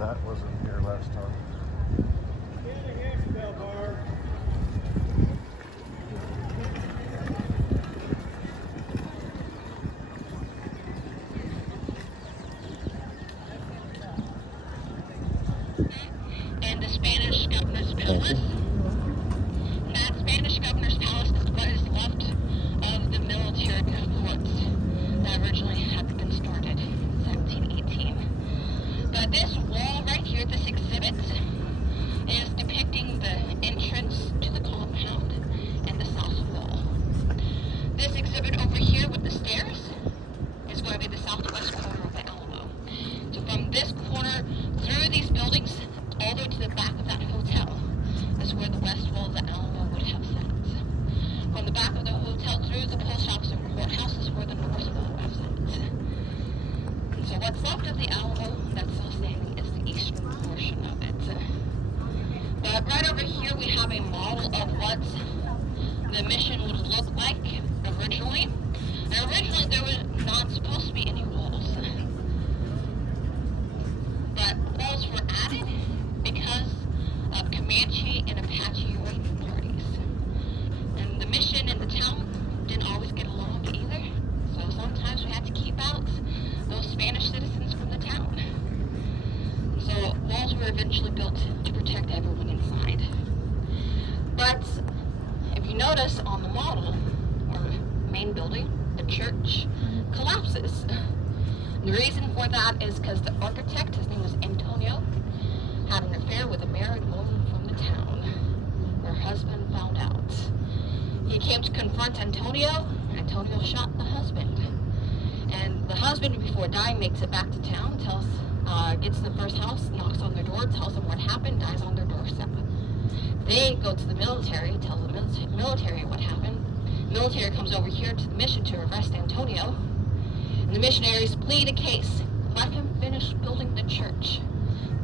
That wasn't here last time. And the Spanish governor's palace. That Spanish governor's palace is what is left of the military forts that originally had been started in 1718. But this wall right here, this exhibit, is depicting the entrance to the compound and the south wall. This exhibit over here with the stairs is going to be the southwest corner of the Alamo. So from this corner through these buildings all the way to the back of that hotel is where the west wall of the Alamo would have sat. From the back of the hotel through the post office and courthouse is where the north wall would have sat. And so what's left of the Alamo that's still standing is the eastern portion of it. But right over here we have a model of what the mission would look like originally. And originally there was not supposed to be any walls. But walls were added because of Comanche and Apache raiding parties. And the mission and the town didn't always get along either. So sometimes we had to keep out those Spanish citizens from the town. So walls were eventually built to protect everyone inside. But if you notice on the model, or main building, the church collapses. The reason for that is because the architect, his name was Antonio, had an affair with a married woman from the town. Her husband found out. He came to confront Antonio, and Antonio shot the husband. And the husband, before dying, makes it back to town, gets to the first house, knocks on their door, tells them what happened, dies on their doorstep. They go to the military, tell the military what happened. The military comes over here to the mission to arrest Antonio. And the missionaries plead a case. Let him finish building the church.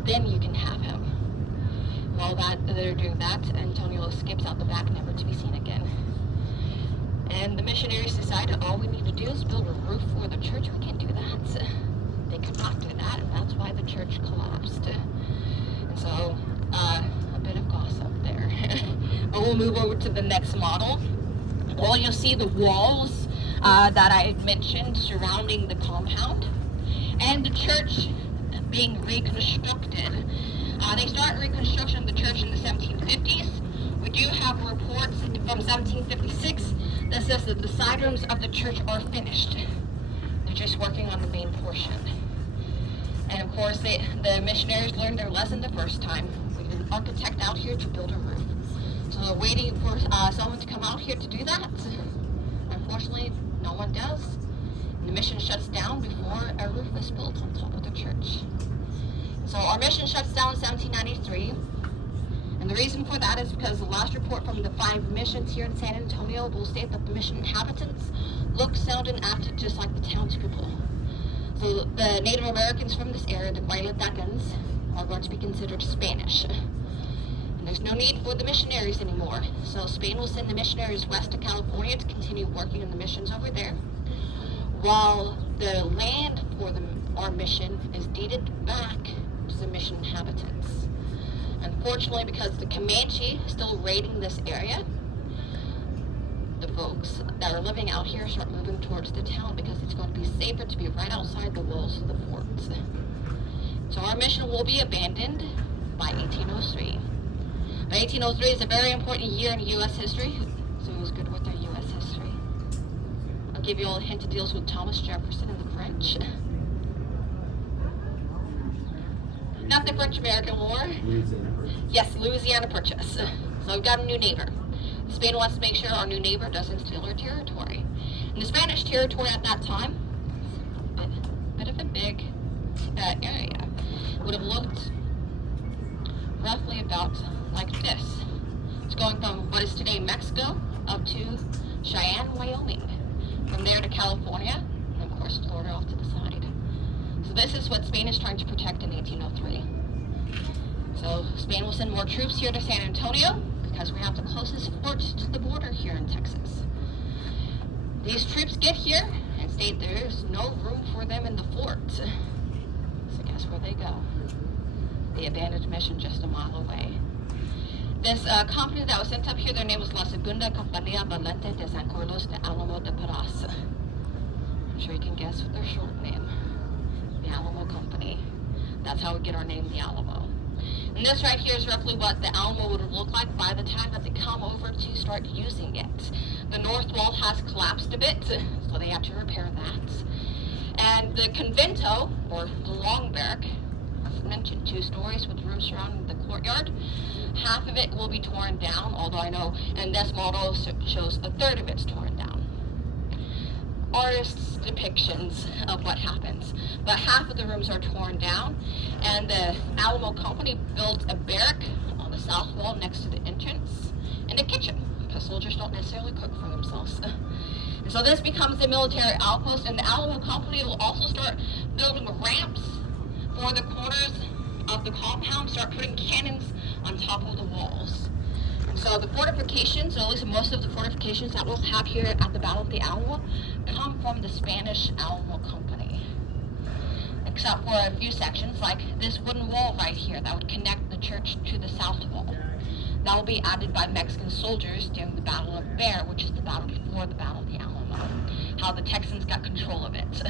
Then you can have him. While they're doing that, Antonio escapes out the back, never to be seen again. And the missionaries decided all we need to do is build a roof for the church. We can't do that. They could not do that, and that's why the church collapsed. And so, a bit of gossip there. But we'll move over to the next model. Well, you'll see the walls that I mentioned surrounding the compound, and the church being reconstructed. They started reconstruction of the church in the 1750s. We do have reports from 1756 that says that the side rooms of the church are finished. They're just working on the main portion. And of course, the missionaries learned their lesson the first time. We need an architect out here to build a roof. So they're waiting for someone to come out here to do that. Unfortunately, no one does. The mission shuts down before a roof is built on top of the church. So our mission shuts down in 1793. And the reason for that is because the last report from the 5 missions here in San Antonio will state that the mission inhabitants look, sound, and acted just like the townspeople. So the Native Americans from this area, the Guaylatecans, are going to be considered Spanish. And there's no need for the missionaries anymore. So Spain will send the missionaries west to California to continue working in the missions over there, while the land for our mission is deeded back to the mission inhabitants. Unfortunately, because the Comanche is still raiding this area, the folks that are living out here start moving towards the town because it's going to be safer to be right outside the walls of the forts. So our mission will be abandoned by 1803. But 1803 is a very important year in U.S. history, so it was good with our U.S. history. I'll give you all a hint. It deals with Thomas Jefferson and the French. Not the French-American War. Yes, Louisiana Purchase. So we've got a new neighbor. Spain wants to make sure our new neighbor doesn't steal our territory. And the Spanish territory at that time, a bit of a big area, would have looked roughly about like this. It's going from what is today Mexico up to Cheyenne, Wyoming. From there to California, and of course Florida off to the side. So this is what Spain is trying to protect in 1803. So Spain will send more troops here to San Antonio because we have the closest fort to the border here in Texas. These troops get here and state there's no room for them in the fort. So guess where they go? the abandoned mission just a mile away. This company that was sent up here, their name was La Segunda Compañía Valente de San Carlos de Alamo de Parras. I'm sure you can guess what their short name, the Alamo Company. That's how we get our name, the Alamo. And this right here is roughly what the Alamo would have looked like by the time that they come over to start using it. The north wall has collapsed a bit, so they have to repair that. And the convento, or the long barrack, as mentioned, 2 stories with roofs surrounding the courtyard. Half of it will be torn down, although I know in this model shows a third of it's torn down. Artists' depictions of what happens, but half of the rooms are torn down, and the Alamo Company built a barrack on the south wall next to the entrance and a kitchen, because soldiers don't necessarily cook for themselves. And so this becomes the military outpost, and the Alamo Company will also start building ramps for the corners of the compound, start putting cannons on top of the walls. And so the fortifications, or at least most of the fortifications that we'll have here at the Battle of the Alamo, come from the Spanish Alamo Company. Except for a few sections, like this wooden wall right here that would connect the church to the south wall. That will be added by Mexican soldiers during the Battle of Bear, which is the battle before the Battle of the Alamo. How the Texans got control of it.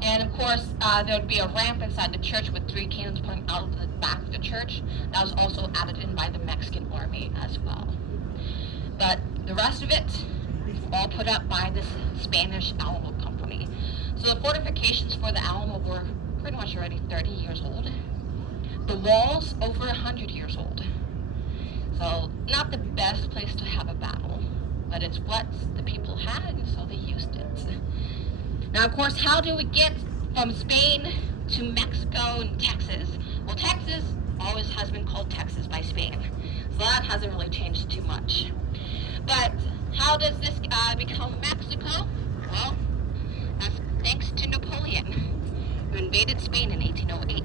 And of course, there would be a ramp inside the church with 3 cannons pointing out of the back of the church. That was also added in by the Mexican army as well. But the rest of it, all put up by this Spanish Alamo Company. So the fortifications for the Alamo were pretty much already 30 years old. The walls, over 100 years old. So not the best place to have a battle, but it's what the people had, and so they used it. Now, of course, how do we get from Spain to Mexico and Texas? Well, Texas always has been called Texas by Spain, so that hasn't really changed too much. But how does this become Mexico? Well, that's thanks to Napoleon, who invaded Spain in 1808.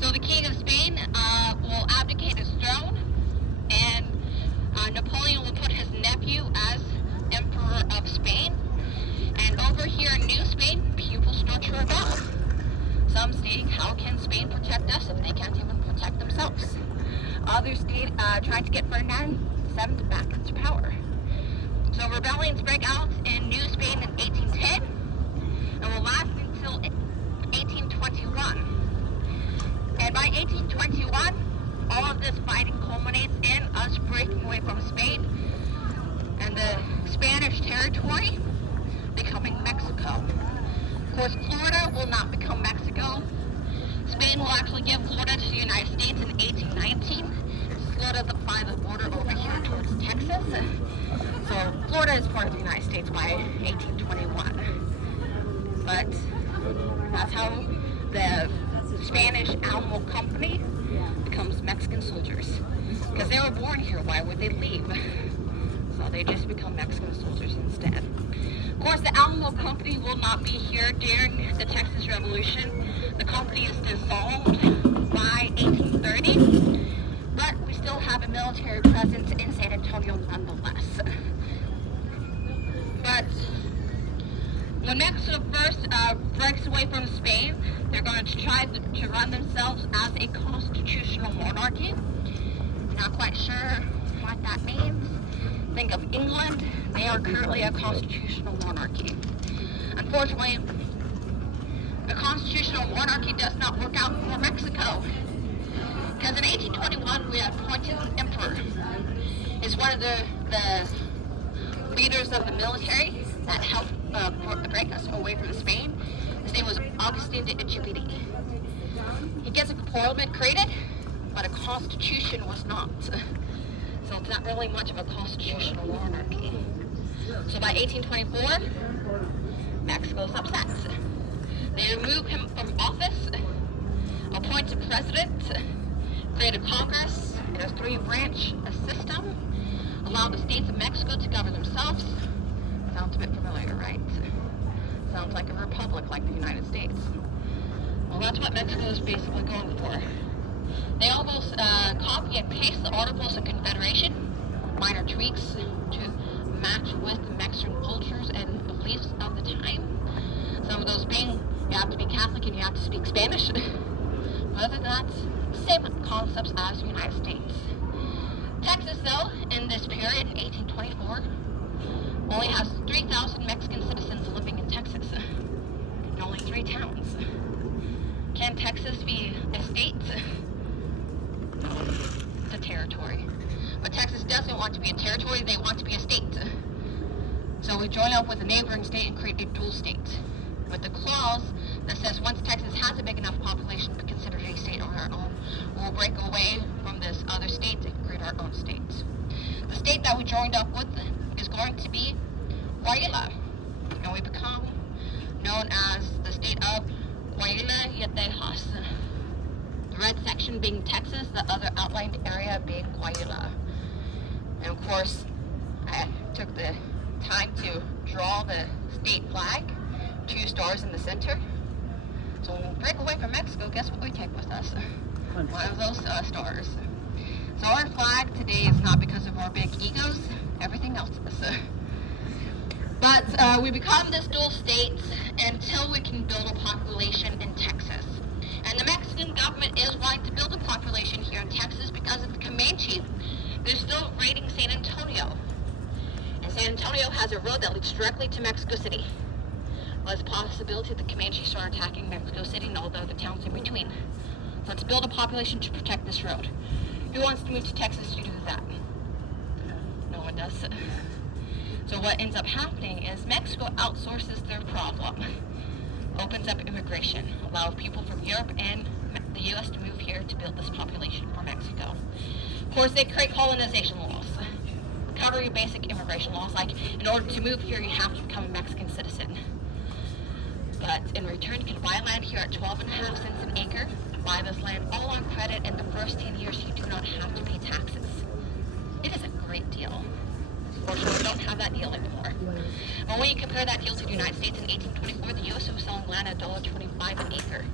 So the King of Spain will abdicate his throne, and Napoleon will put his nephew as Emperor of Spain. And over here in New Spain, people start to rebel. Some stating, how can Spain protect us if they can't even protect themselves? Others trying to get Ferdinand VII back into power. So rebellions break out in New Spain in 1810 and will last until 1821. And by 1821, all of this fighting culminates in us breaking away from Spain and the Spanish territory becoming Mexico. Of course, Florida will not become Mexico. Spain will actually give Florida to the United States in 1819, solidify the border over here towards Texas. So Florida is part of the United States by 1821. But that's how the Spanish Alamo Company becomes Mexican soldiers. Because they were born here, why would they leave? So they just become Mexican soldiers instead. Of course, the Alamo Company will not be here during the Texas Revolution. The company is dissolved by 1830, but we still have a military presence in San Antonio nonetheless. But when Mexico first breaks away from Spain, they're going to try to run themselves as a constitutional monarchy. Not quite sure what that means. Think of England, they are currently a constitutional monarchy. Unfortunately, the constitutional monarchy does not work out for Mexico. Because in 1821, we appointed an emperor. It's one of the leaders of the military that helped break us away from Spain. His name was Agustin de Echeveri. He gets a parliament created, but a constitution was not. So it's not really much of a constitutional monarchy. So by 1824, Mexico's upset. They remove him from office, appoint a president, create a Congress, and a 3-branch system, allow the states of Mexico to govern themselves. Sounds a bit familiar, right? Sounds like a republic like the United States. Well, that's what Mexico is basically going for. They almost copy and paste the Articles of Confederation, minor tweaks to match with the Mexican cultures and beliefs of the time. Some of those being, you have to be Catholic and you have to speak Spanish, Other than that, same concepts as the United States. Texas, though, in this period in 1824, only has 3,000 Mexican citizens living in Texas, and only 3 towns. Can Texas be a state? No, it's a territory. But Texas doesn't want to be a territory, they want to be a state. So we join up with a neighboring state and create a dual state, with the clause that says once Texas has a big enough population to be considered a state on our own, we'll break away from this other state and create our own state. The state that we joined up with is going to be Coahuila, and we become known as the state of Coahuila y Tejas. The red section being Texas, the other outlined area being Coahuila. And of course, I took the time to draw the state flag, 2 stars in the center. So when we break away from Mexico, guess what we take with us? One of those stars. So our flag today is not because of our big egos, everything else is. But we become this dual state until we can build a population in Texas. And the Mexican government is wanting to build a population here in Texas because of the Comanche. They're still raiding San Antonio. And San Antonio has a road that leads directly to Mexico City. Well, there's a possibility the Comanche start attacking Mexico City and all the other towns in between. So let's build a population to protect this road. Who wants to move to Texas to do that? No one does. So what ends up happening is Mexico outsources their problem, opens up immigration, allows people from Europe and the U.S. to move here to build this population for Mexico. Of course, they create colonization laws, cover your basic immigration laws, like in order to move here, you have to become a Mexican citizen. But in return, you can buy land here at 12.5 cents an acre, buy this land all on credit, and the first 10 years you do not have to pay taxes. It is a great deal. Unfortunately, we don't have that deal anymore. But when you compare that deal to the United States in 1824, the U.S. was selling land at $1.25 an acre.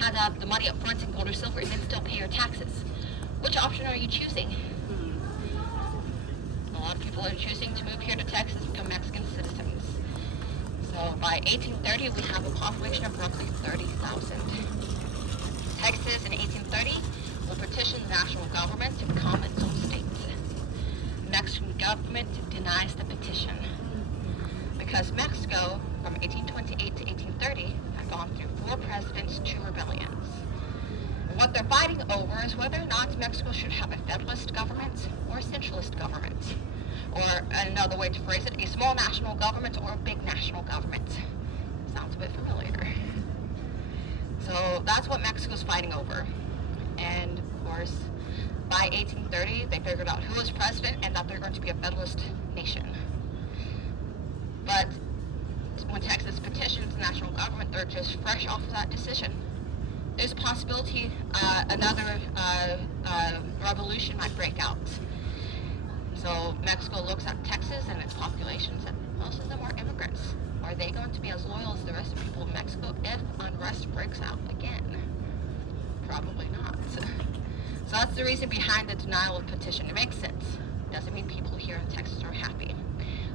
Had to have the money up front in gold or silver and then still pay your taxes. Which option are you choosing? A lot of people are choosing to move here to Texas and become Mexican citizens. So by 1830, we have a population of roughly 30,000. Texas in 1830 will petition the national government to become its own state. The Mexican government denies the petition because Mexico, from 1828 to 1830, had gone through 4 presidents, 2 rebellions. And what they're fighting over is whether or not Mexico should have a federalist government or a centralist government. Or another way to phrase it, a small national government or a big national government. Sounds a bit familiar. So that's what Mexico's fighting over. And of course, by 1830, they figured out who was president and that they're going to be a federalist nation. But when Texas petitions the national government, they're just fresh off of that decision. There's a possibility another revolution might break out. So Mexico looks at Texas and its populations, and most of them are immigrants. Are they going to be as loyal as the rest of people in Mexico if unrest breaks out again? Probably not. So that's the reason behind the denial of petition. It makes sense. Doesn't mean people here in Texas are happy.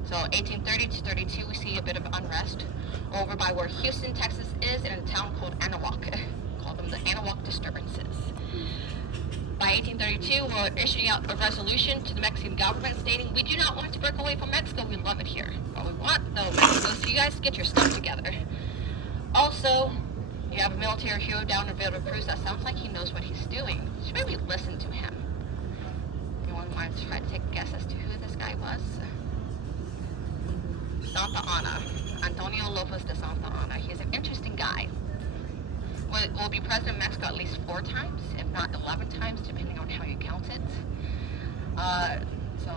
So 1830 to 32, we see a bit of unrest over by where Houston, Texas is, in a town called Anahuac. Call them the Anahuac disturbances. By 1832, we're issuing out a resolution to the Mexican government stating, we do not want to break away from Mexico, we love it here. What we want, though, Mexico, so you guys get your stuff together. Also, you have a military hero down in Veracruz that sounds like he knows what he's doing. You should maybe listen to him. Anyone want to try to take a guess as to who this guy was? Santa Anna. Antonio Lopez de Santa Anna. He's an interesting guy. Will be president of Mexico at least 4 times, if not 11 times, depending on how you count it. So,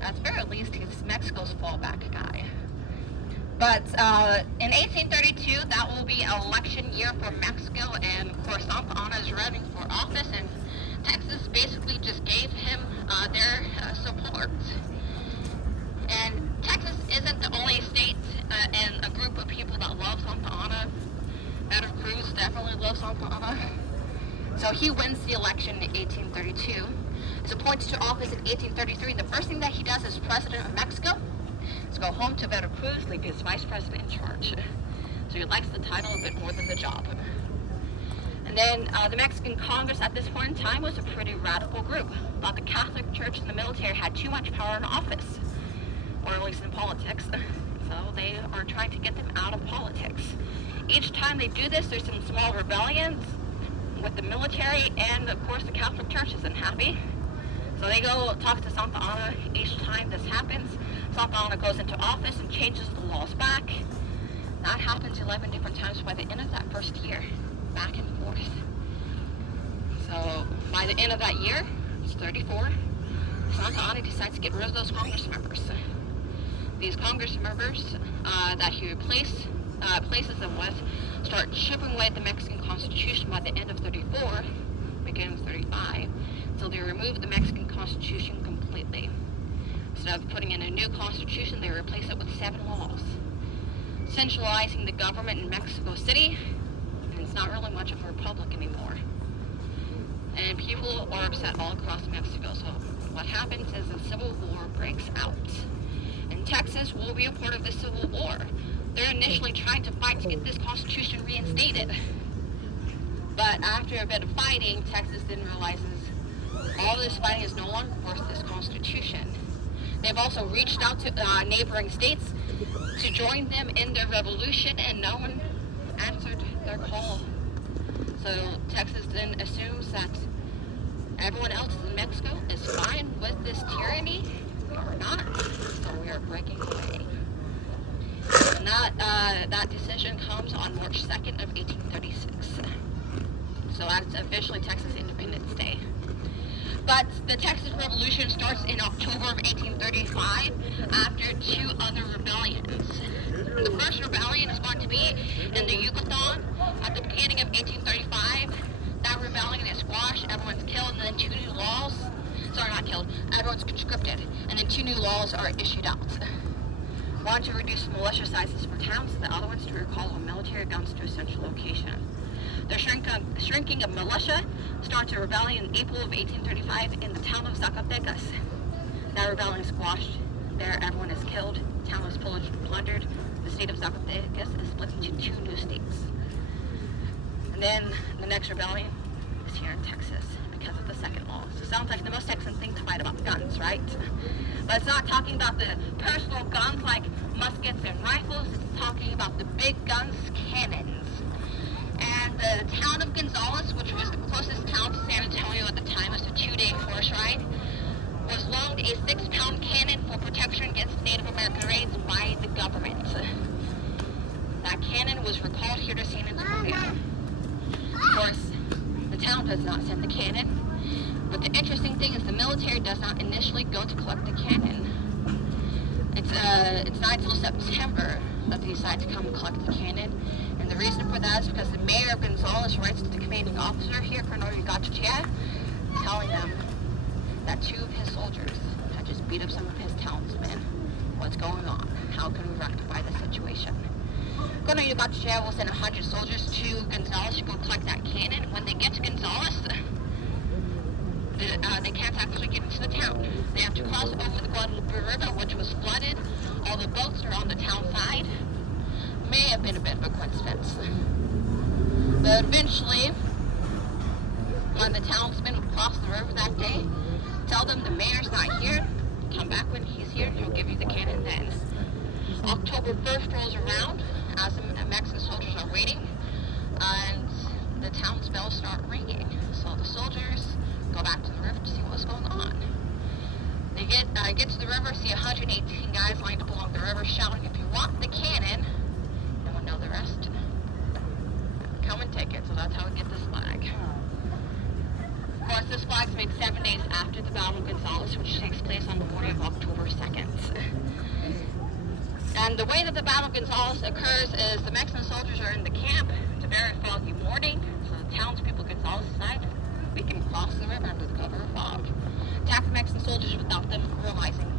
at the very least, he's Mexico's fallback guy. But in 1832, that will be an election year for Mexico, and of course, Santa Anna is running for office, and Texas basically just gave him their support. And Texas isn't the only state and a group of people that love Santa Anna. Veracruz definitely loves Santa Anna. So he wins the election in 1832. He's appointed to office in 1833. The first thing that he does as president of Mexico is go home to Veracruz, leave his vice president in charge. So he likes the title a bit more than the job. And And then the Mexican Congress at this point in time was a pretty radical group. Thought the Catholic Church and the military had too much power in office, or at least in politics. So they are trying to get them out of politics. Each time they do this, there's some small rebellions with the military, and of course the Catholic Church isn't happy. So they go talk to Santa Anna each time this happens. Santa Anna goes into office and changes the laws back. That happens 11 different times by the end of that first year, back and forth. So by the end of that year, it's 34, Santa Anna decides to get rid of those Congress members. These Congress members that he places them with start chipping away at the Mexican Constitution by the end of 34, beginning of 35, until they remove the Mexican Constitution completely. Instead of putting in a new constitution, they replace it with 7 laws, centralizing the government in Mexico City, and it's not really much of a republic anymore. And people are upset all across Mexico. So what happens is a civil war breaks out. And Texas will be a part of the Civil War. They're initially trying to fight to get this constitution reinstated. But after a bit of fighting, Texas then realizes all this fighting is no longer worth this constitution. They've also reached out to neighboring states to join them in their revolution, and no one answered their call. So Texas then assumes that everyone else in Mexico is fine with this tyranny. We are not, so we are breaking away. And that decision comes on March 2nd of 1836. So that's officially Texas Independence Day. But the Texas Revolution starts in October of 1835 after 2 other rebellions. The first rebellion is going to be in the Yucatan at the beginning of 1835. That rebellion is squashed, everyone's killed, and then 2 new laws, not killed, everyone's conscripted, and then 2 new laws are issued out. One to reduce militia sizes for towns, the other one's to recall all military guns to a central location. The shrinking of militia starts a rebellion in April of 1835 in the town of Zacatecas. That rebellion is squashed. There, everyone is killed. The town is pillaged and plundered. The state of Zacatecas is split into 2 new states. And then the next rebellion is here in Texas because of the second law. So it sounds like the most Texan thing to fight about guns, right? But it's not talking about the personal guns like muskets and rifles. It's talking about the big guns, cannons. And the town of Gonzales, which was the closest town to San Antonio at the time, was a 2-day horse ride, was loaned a 6-pound cannon for protection against Native American raids by the government. That cannon was recalled here to San Antonio. Of course, the town does not send the cannon, but the interesting thing is the military does not initially go to collect the cannon. It's not until September that they decide to come and collect the cannon. And the reason for that is because the mayor of Gonzales writes to the commanding officer here, Colonel Yugachia, telling them that 2 of his soldiers had just beat up some of his townsmen. What's going on? How can we rectify the situation? Colonel Yugachia will send 100 soldiers to Gonzales to go collect that cannon. When they get to Gonzales, they can't actually get into the town. They have to cross over the Guadalupe River, which was flooded. All the boats are on the town side. May have been a bit of a coincidence. But eventually, when the townsmen would cross the river that day, tell them the mayor's not here, come back when he's here, he'll give you the cannon then. October 1st rolls around, as the Mexican soldiers are waiting, and the town's bells start ringing. So the soldiers go back to the river to see what's going on. They get to the river, see 118 guys lined up along the river shouting, "If you want the cannon," no one knows the rest. Come and take it. So that's how we get this flag. Of course, this flag's made 7 days after the Battle of Gonzales, which takes place on the morning of October 2nd. And the way that the Battle of Gonzales occurs is the Mexican soldiers are in the camp. It's a very foggy morning, so the townspeople of Gonzales decide we can cross the river under the cover of fog. Attack the Mexican soldiers without them realizing.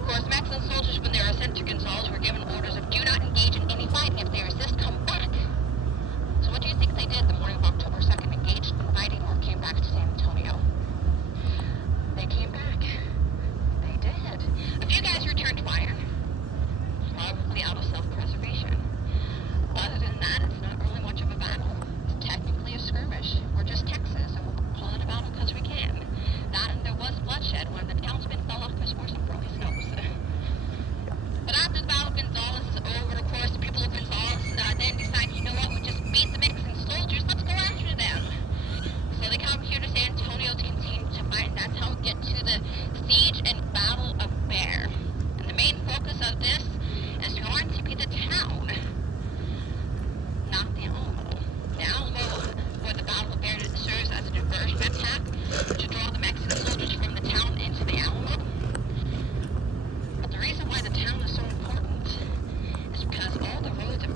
Of course, Mexican soldiers, when they were sent to Gonzales, were given orders of do not engage in any fighting. If they resist, come back. So what do you think they did the morning of October 2nd? Engaged in fighting or came back to San Antonio? They came back. They did. A few guys returned fire. Probably out of self-preservation. Other than that, it's not really much of a battle. It's technically a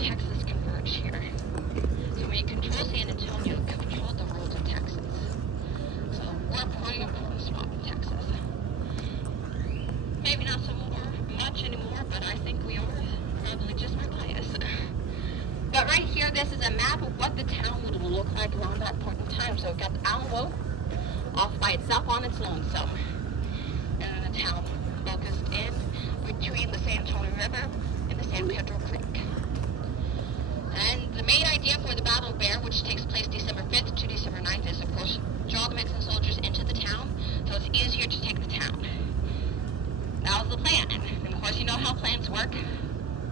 Texas converge here. So when you control San Antonio, you control the roads of Texas. So we're a pretty important spot in Texas. Maybe not so much anymore, but I think we are probably just my bias. But right here, this is a map of what the town would look like around that point in time. So we've got the Alamo off by itself on its own, so. And then the town focused in between the San Antonio River and the San Pedro Creek. And the main idea for the Battle of Bear, which takes place December 5th to December 9th, is of course draw the Mexican soldiers into the town so it's easier to take the town. That was the plan. And of course you know how plans work.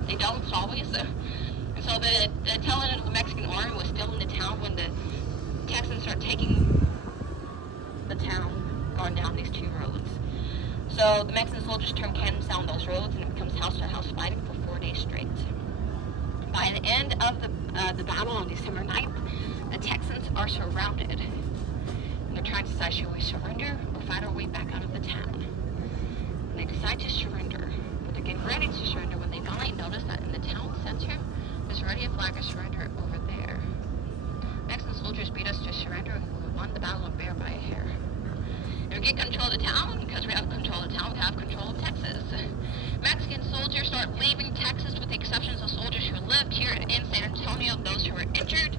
They don't always. And so the tail end of the Mexican army was still in the town when the Texans start taking the town, going down these two roads. So the Mexican soldiers turn cannons down those roads and it becomes house-to-house fighting for 4 days straight. By the end of the battle on December 9th, the Texans are surrounded. And they're trying to decide, should we surrender or fight our way back out of the town? And they decide to surrender. But they're getting ready to surrender when they finally notice that in the town center, there's already a flag of surrender over there. Mexican soldiers beat us to surrender and we won the Battle of Bear by a hair. And we get control of the town, because we have control of the town, we have control of Texas. Mexican soldiers start leaving Texas with the exceptions of soldiers who lived here in San Antonio, those who were injured.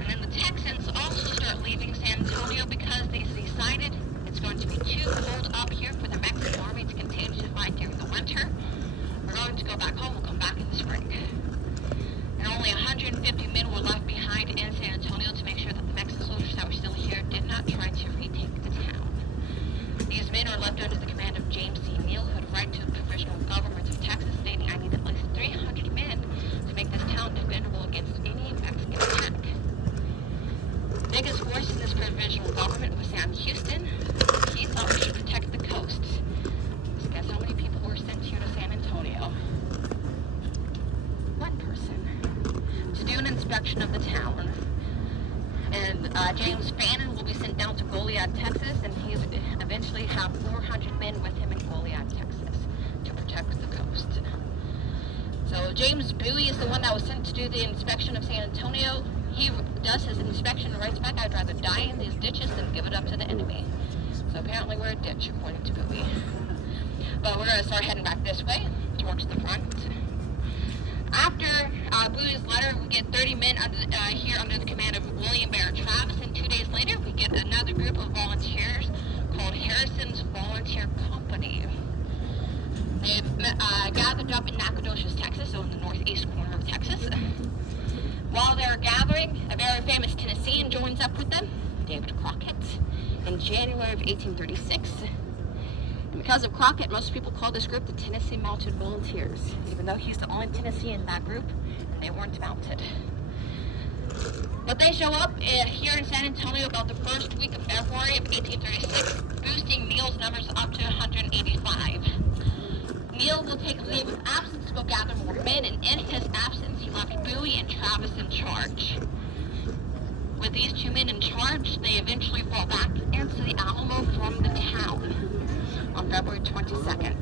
And then the Texans also start leaving San Antonio because they decided it's going to be too cold up here for the Mexican army to continue to fight during the winter. We're going to go back home, we'll come back in the spring. And only 150 men were left behind in San Antonio to make sure that the Mexican soldiers that were still here did not try to retake the town. These men are left under the command of James C. Neal, who had written to the provisional government of Texas stating, I need at least 300 men to make this town defendable against any Mexican attack. The biggest voice in this provisional government was Sam Houston. He thought we should protect the coast. So guess how many people were sent here to San Antonio? One person. To do an inspection of the town. And James Fannin will be sent down to Goliad, Texas, and he's eventually have 400 men with him in Goliad, Texas, to protect the coast. So James Bowie is the one that was sent to do the inspection of San Antonio. He does his inspection and writes back, I'd rather die in these ditches than give it up to the enemy. So apparently we're a ditch, according to Bowie. But we're going to start heading back this way, towards the front. After Bowie's letter, we get 30 men here under the command of William Barrett Travis, and 2 days later we get another group of volunteers called Harrison's Volunteer Company. They've gathered up in Nacogdoches, Texas, so in the northeast corner of Texas. While they're gathering, a very famous Tennessean joins up with them, David Crockett, in January of 1836. And because of Crockett, most people call this group the Tennessee Mounted Volunteers, even though he's the only Tennessean in that group, and they weren't mounted. But they show up here in San Antonio about the first week of February of 1836, boosting Neal's numbers up to 185. Neal will take a leave of absence to go gather more men, and in his absence, he left Bowie and Travis in charge. With these two men in charge, they eventually fall back into the Alamo from the town on February 22nd,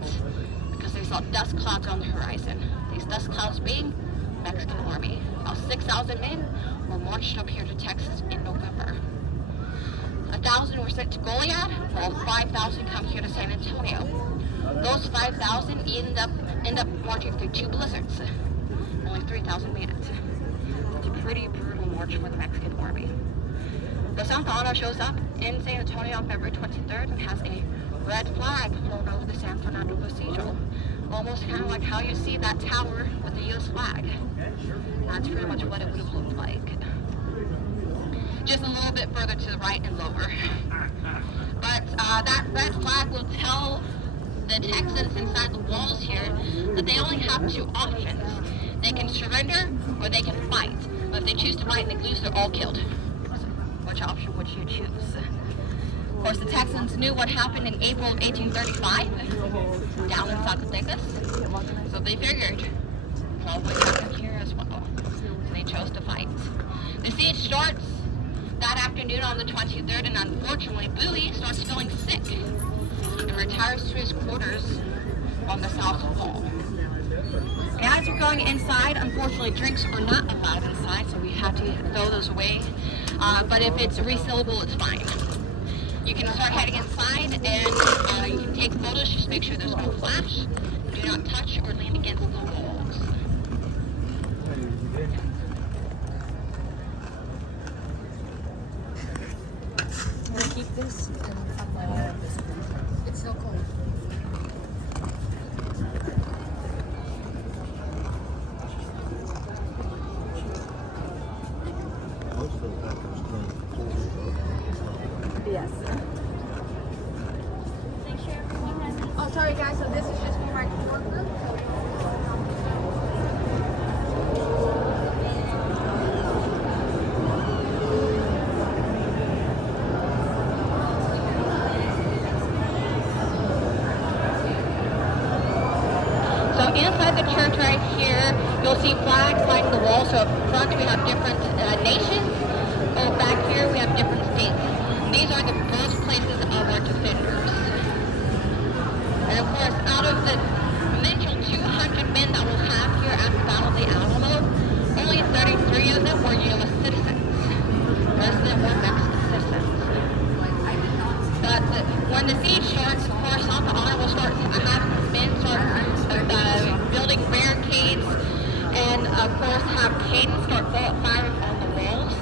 because they saw dust clouds on the horizon. These dust clouds being Mexican army. About 6,000 men were marched up here to Texas in November. 1,000 were sent to Goliad, while 5,000 come here to San Antonio. Those 5,000 end up marching through 2 blizzards. Only 3,000 made it. It's a pretty brutal march for the Mexican army. The Santa Ana shows up in San Antonio on February 23rd and has a red flag flown over the San Fernando Cathedral. Almost kind of like how you see that tower with the U.S. flag. That's pretty much what it would have looked like. Just a little bit further to the right and lower. But that red flag will tell the Texans inside the walls here that they only have 2 options. They can surrender or they can fight. But if they choose to fight and they lose, they're all killed. Which option would you choose? Of course, the Texans knew what happened in April of 1835 down in Zacatecas, so they figured probably happen here as well. So they chose to fight. The siege starts that afternoon on the 23rd, and unfortunately, Bowie starts feeling sick and retires to his quarters on the south wall. As we're going inside, unfortunately drinks are not allowed inside, so we have to throw those away. But if it's resealable, it's fine. You can start heading inside, and you can take photos. Just make sure there's no flash. Do not touch or lean against the walls. Can we keep this and come later? It's so cold. Yes. Oh, sorry guys, so this is just for my work group. So inside the church right here, you'll see flags lining the wall. So up front we have different nations. Oh, back here we have different states. And these are the birthplaces of our defenders. And of course, out of the initial 200 men that we'll have here at the Battle of the Alamo, only 33 of them were U.S. citizens. The rest of them were Mexican citizens. But when the siege starts, of course, Santa Ana will start having men start building barricades, and of course have cannons start firing on the walls.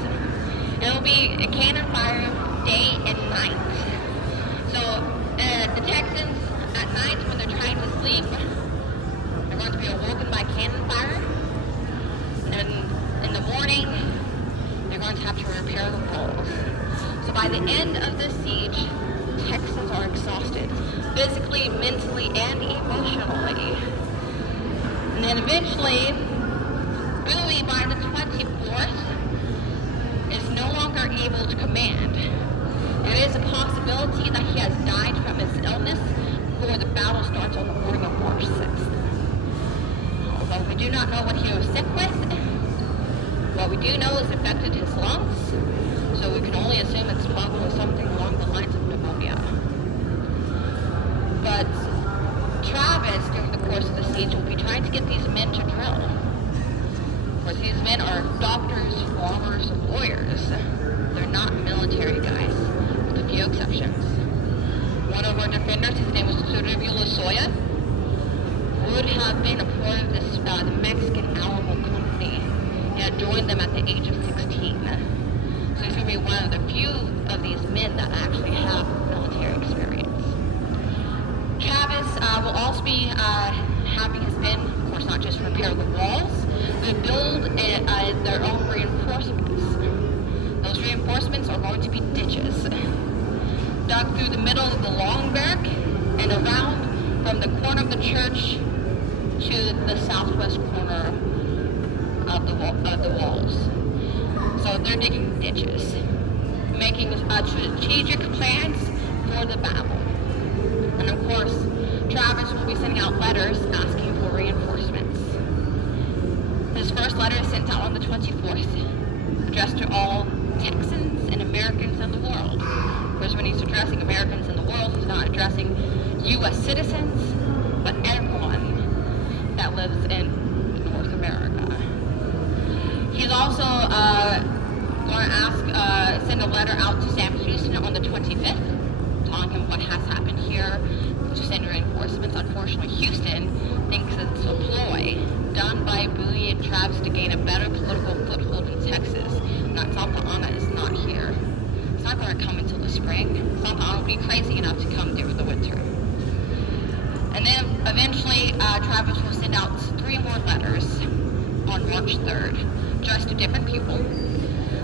It'll be a cannon fire day and night. So the Texans at night, when they're trying to sleep, they're going to be awoken by cannon fire. And in the morning, they're going to have to repair the walls. So by the end of the siege, Texans are exhausted, physically, mentally, and emotionally. And then eventually, Bowie, by the 24th, is no longer able to command. There is a possibility that he has died from his illness before the battle starts on the morning of March 6th. Although we do not know what he was sick with, what we do know is it affected his lungs, so we can only assume it's probably something along the lines of pneumonia. But Travis, during the course of the siege, will be trying to get these men to drill. Of course, these men are doctors, farmers, lawyers. They're not military guys, with a few exceptions. One of our defenders, his name was Lozoya, would have been a part of this, the Mexican Alamo company. He had joined them at the age of 16. So he's going to be one of the few of these men that actually have military experience. Travis will also be having his men, of course, not just repair the walls, but build their own reinforcements. Those reinforcements are going to be ditches dug through the middle of the long barrack and around from the corner of the church to the southwest corner of the walls. So they're digging ditches, making strategic plans for the battle. And of course, Travis will be sending out letters asking for reinforcements. His first letter is sent out on the 24th, addressed to all Texans and Americans in the world. Of course, when he's addressing Americans in the world, he's not addressing U.S. citizens, but everyone that lives in North America. He's also going to send a letter out to Sam Houston on the 25th, telling him what has happened here, to send reinforcements. Unfortunately, Houston thinks it's a ploy done by Bowie and Travis to gain a better political foothold in Texas. Not Santa Ana is not here. It's not going to come until the spring. Santa Ana will be crazy enough to come during the winter. And then eventually, Travis will send out 3 more letters on March 3rd, addressed to different people.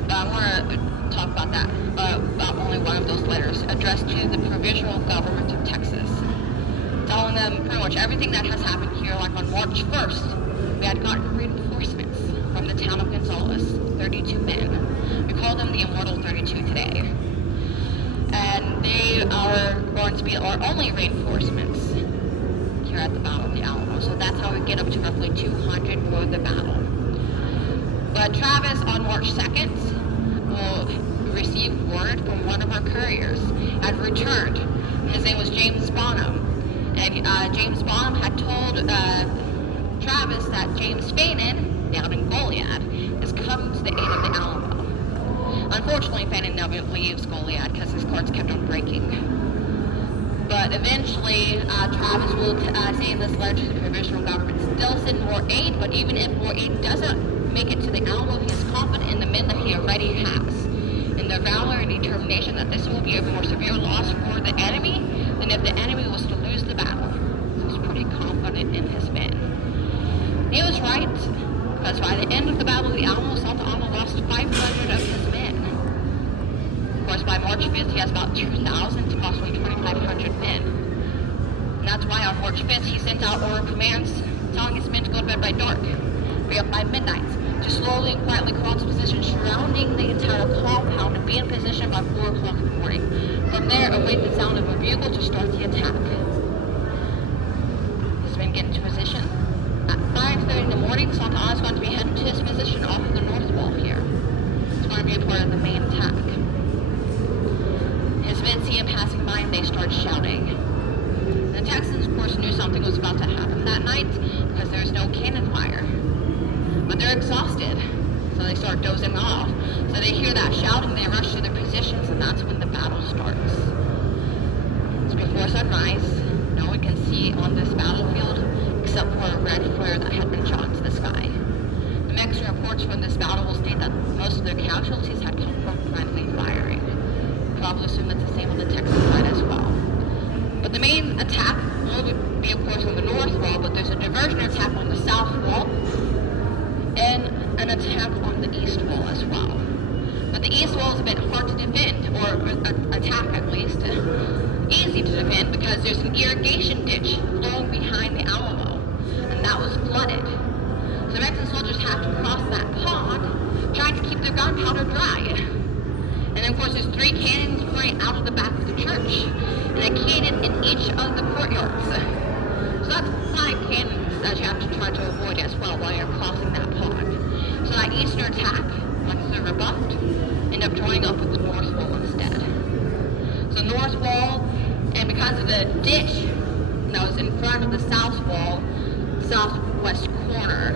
But I want to talk about that, about only one of those letters, addressed to the provisional government of Texas, telling them pretty much everything that has happened here. Like on March 1st, we had gotten reinforcements from the town of Gonzales, 32 men. We call them the Immortal 32 today. And they are going to be our only reinforcements here at the Battle of the Alamo. So that's how we get up to roughly 200 for the battle. But Travis, on March 2nd, will receive word from one of our couriers had returned. His name was James Bonham. And James Bonham had told Travis that James Fanon, down in Goliad, is coming to the aid of the Alamo. Unfortunately, Fanon never leaves Goliad because his cards kept on breaking. But eventually, Travis will say this letter to the provisional government, still send more aid, but even if more aid doesn't make it to the Alamo, he is confident in the men that he already has, in their valor and determination that this will be a more severe loss for the enemy than if the enemy was to lose the battle. So he's pretty confident in his men. He was right, because by the end of the Battle of the Alamo, Santa Anna lost 500 of his men. Of course, by March 5th, he has about 2,000 to possibly 2,500 men. And that's why on March 5th, he sent out order commands telling his men to go to bed by dark, be up by midnight, to slowly and quietly cross positions surrounding the entire compound and be in position by 4 o'clock in the morning. From there, await the sound of a bugle to start the attack. His men get into position. At 5:30 in the morning, Santa Anna is going to be heading to his position off of the north wall here. It's going to be a part of the main attack. His men see him passing by and they start shouting. The Texans, of course, knew something was about to happen that night because there's no cannon fire. But they're exhausted, so they start dozing off. So they hear that shouting, they rush to their positions, and that's when the battle starts. It's before sunrise. No one can see on this battlefield except for a red flare that had been shot into the sky. The Mexican reports from this battle will state that most of their casualties had come from friendly firing. Probably assume that's the same on the Texan side as well. But the main attack will be, of course, on the north wall, but there's a diversion attack on the south wall, and an attack on the east wall as well. But the east wall is a bit hard to defend, or attack at least. Easy to defend because there's an irrigation ditch flowing behind the Alamo, and that was flooded. So Mexican soldiers have to cross that pond, trying to keep their gunpowder dry. And then of course there's 3 cannons pointing out of the back of the church, and a cannon in each of the courtyards. So that's 5 cannons that you have to try to avoid as well while you're crossing that pond. So that eastern attack, once they're rebuffed, end up joining up with the north wall instead. So north wall, and because of the ditch that was in front of the south wall, southwest corner,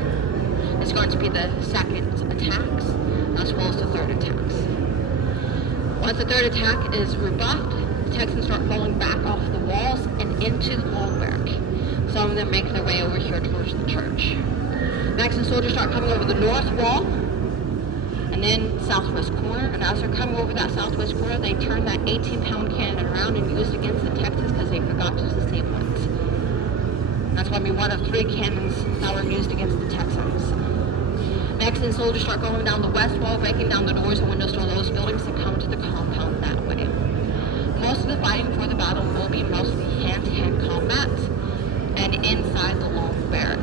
is going to be the second attacks, as well as the third attacks. Once the third attack is rebuffed, the Texans start falling back off the walls and into the long barrack. Some of them make their way over here towards the church. Mexican soldiers start coming over the north wall, and then southwest corner, and as they're coming over that southwest corner, they turn that 18-pound cannon around and use it against the Texans because they forgot to disable it. That's going to be one of 3 cannons that were used against the Texans. Mexican soldiers start going down the west wall, breaking down the doors and windows to those buildings and come to the compound that way. Most of the fighting for the battle will be mostly hand-to-hand combat and inside the long barrack.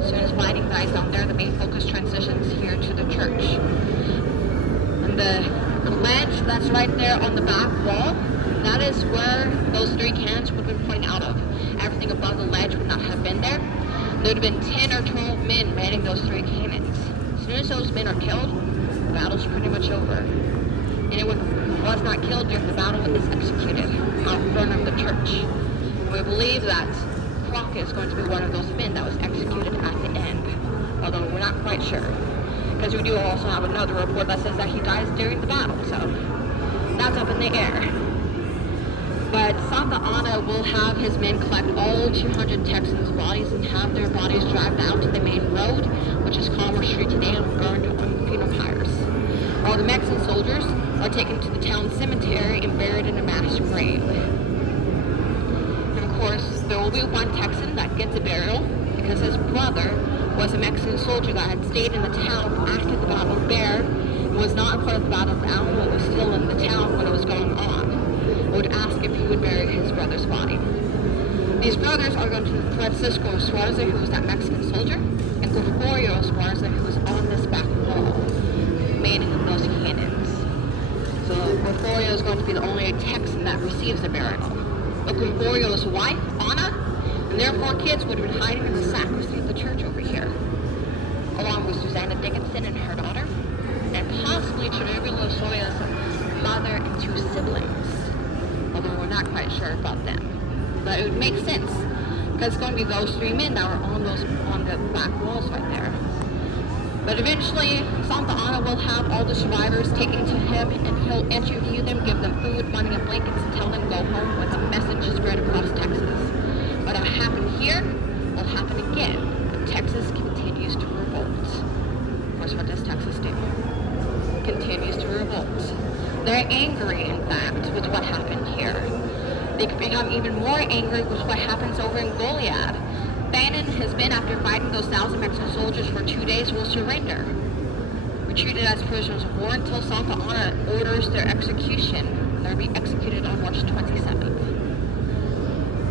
As soon as fighting dies down there, the main focus transitions here to the church. And the ledge that's right there on the back wall, that is where those 3 cannons would have been pointing out of. Everything above the ledge would not have been there. There would have been 10 or 12 men manning those 3 cannons. As soon as those men are killed, the battle's pretty much over. Anyone who was not killed during the battle is executed out in front of the church. We believe that Crockett is going to be one of those men that was executed at the end, although we're not quite sure. Because we do also have another report that says that he dies during the battle, so that's up in the air. But Santa Anna will have his men collect all 200 Texans' bodies and have their bodies drive out to the main road, which is Commerce Street today, and burned on funeral pyres. All the Mexican soldiers are taken to the town cemetery and buried in a mass grave. And of course, there will be one Texan that gets a burial because his brother was a Mexican soldier that had stayed in the town after the Battle of Bear, was not part of the Battle of Alamo, was still in the town when it was going on. Would ask if he would bury his brother's body. These brothers are going to Francisco Suarez, who was that Mexican soldier, and Gregorio Suarez, who was on this back wall, made those cannons. So Gregorio is going to be the only Texan that receives a burial. But Gregorio's wife, Anna, and their 4 kids would have been hiding in the sacristy of the church over here, along with Susanna Dickinson and her daughter, and possibly Cherubio Lozoya's mother and 2 siblings. Although we're not quite sure about them. But it would make sense, because it's going to be those 3 men that were on the back walls right there. But eventually, Santa Ana will have all the survivors taken to him, and he'll interview them, give them food, money, and blankets, and tell them go home with a message to spread across Texas. What'll happen here will happen again. Texas continues to revolt. Of course, what does Texas do? Continues to revolt. They're angry, in fact, with what happened here. They could become even more angry with what happens over in Goliad. Bannon has been, after fighting those 1,000 Mexican soldiers for 2 days, will surrender. We're treated as prisoners of war until Santa Ana orders their execution. They'll be executed on March 27th.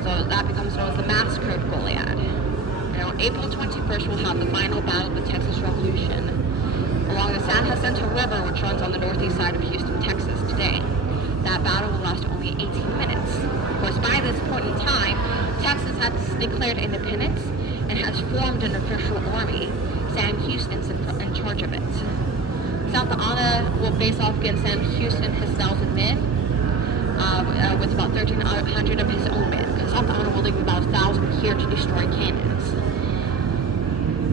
So that becomes known as the Massacre of Goliad. And on April 21st, we'll have the final battle of the Texas Revolution along the San Jacinto River, which runs on the northeast side of Houston, Texas today. That battle will last only 18 minutes. Of course, by this point in time, Texas has declared independence and has formed an official army. Sam Houston's in charge of it. Santa Ana will face off against Sam Houston, his 1,000 men, with about 1,300 of his own men. Santa Ana will leave about 1,000 here to destroy cannons.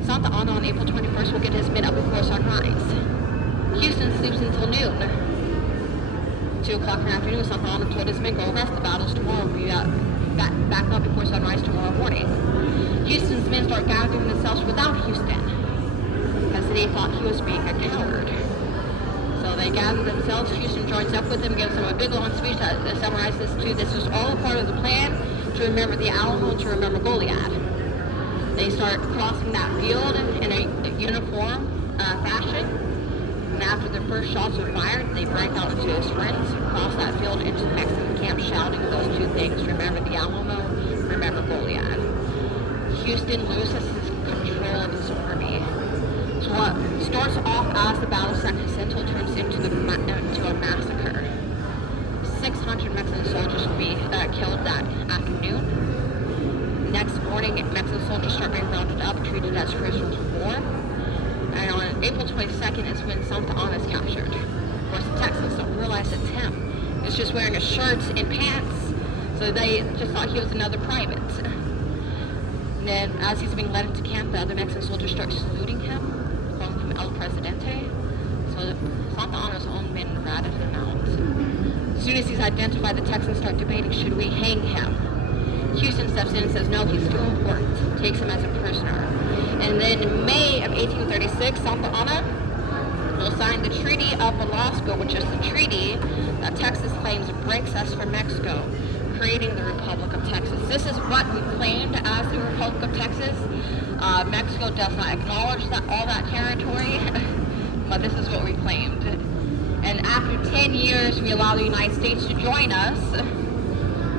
Santa Ana on April 21st will get his men up before sunrise. Houston sleeps until noon. 2 o'clock in the afternoon, Santa Ana told his men, go rest, the battle's tomorrow, we'll be back up before sunrise tomorrow morning. Houston's men start gathering themselves without Houston, because they thought he was being a coward. So they gather themselves, Houston joins up with them, gives them a big long speech that summarizes this is all a part of the plan to remember the Alamo, to remember Goliad. They start crossing that field in a uniform fashion. And after the first shots are fired, they break out into his friends, cross that field into the Mexican camp, shouting those 2 things: remember the Alamo, remember Goliad. Houston loses his control of his army. So what starts off as the Battle of San Jacinto turns into a massacre. 600 Mexican soldiers will be killed that afternoon. Next morning, Mexican soldiers start being rounded up, treated as prisoners of war. And on April 22nd is when Santa Ana is captured. Of course, the Texans don't realize it's him. He's just wearing a shirt and pants, so they just thought he was another private. And then, as he's being led into camp, the other Mexican soldiers start saluting him, calling him El Presidente. So Santa Ana's own men ratted him out. As soon as he's identified, the Texans start debating, should we hang him? Houston steps in and says, no, he's too important. Takes him as a prisoner. And then in May of 1836, Santa Ana will sign the Treaty of Velasco, which is the treaty that Texas claims breaks us from Mexico, creating the Republic of Texas. This is what we claimed as the Republic of Texas. Mexico does not acknowledge all that territory, but this is what we claimed. And after 10 years, we allow the United States to join us,